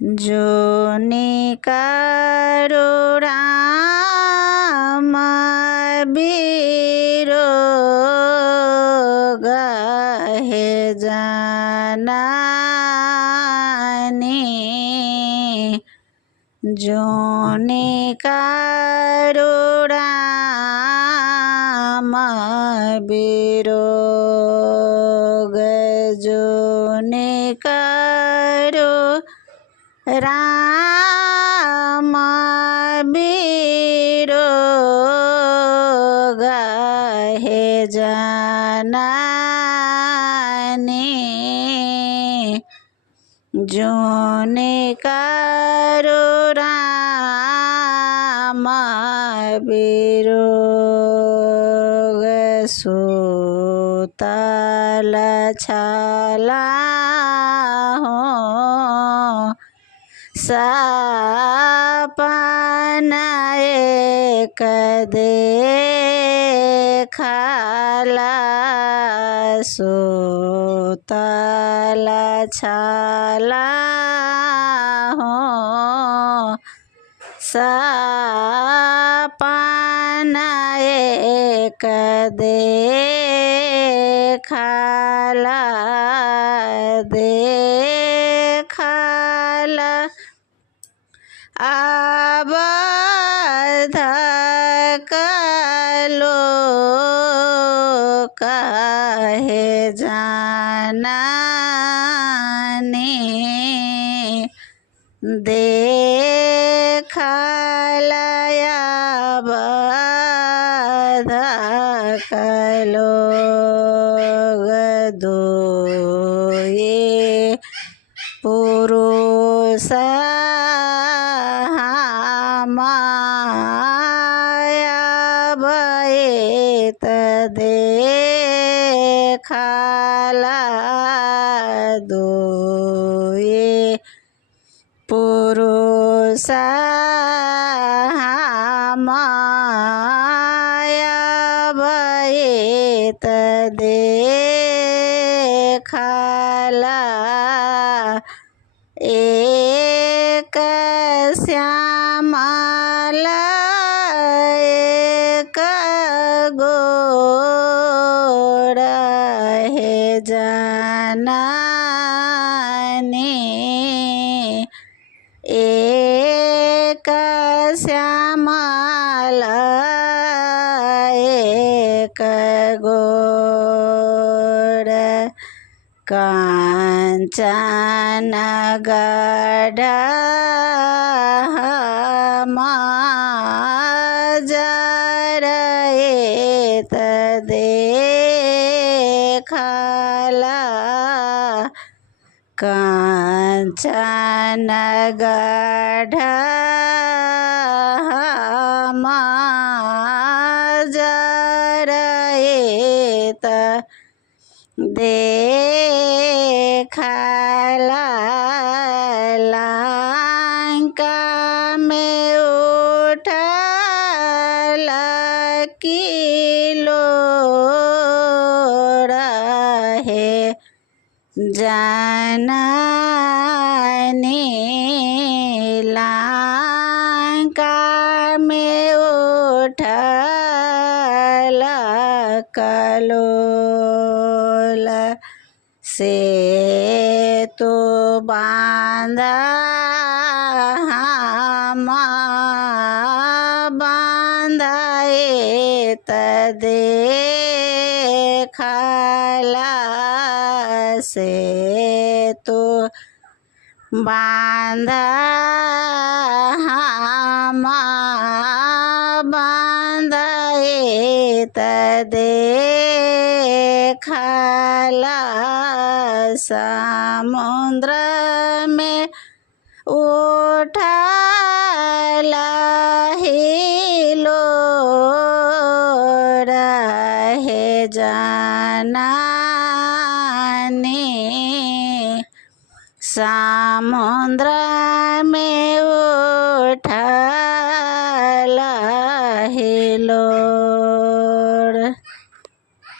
जोनि करो राम बिरोग हे जननी। जोनि करो राम बिरोग। जोनि करो राम बिरोग हे जननी। जोनि करो राम बिरोग। सुतल छला हो सपन एक देखला। सुतल छला हो सपन एक देखला। देखला अवध लोक हे जननी। देखला अवध लोक। दुई पुरुष माया बैत देखला। दुई पुरुष माया बैत देखला। एक श्यामल एक गोर हे जननी। एक श्यामल एक गोर। कांचन गढ़ मजर एत देखला। कांचन गढ़ मजर एत देखला। लंका में उठल किलोर हे जननी। लंका में उठल कलोल। से तो बांधा हम बांधाए त देखला। से तो बांधा हम बांधाए त देखला। समुद्र में उठल हिलोर हे जननी। समुद्र में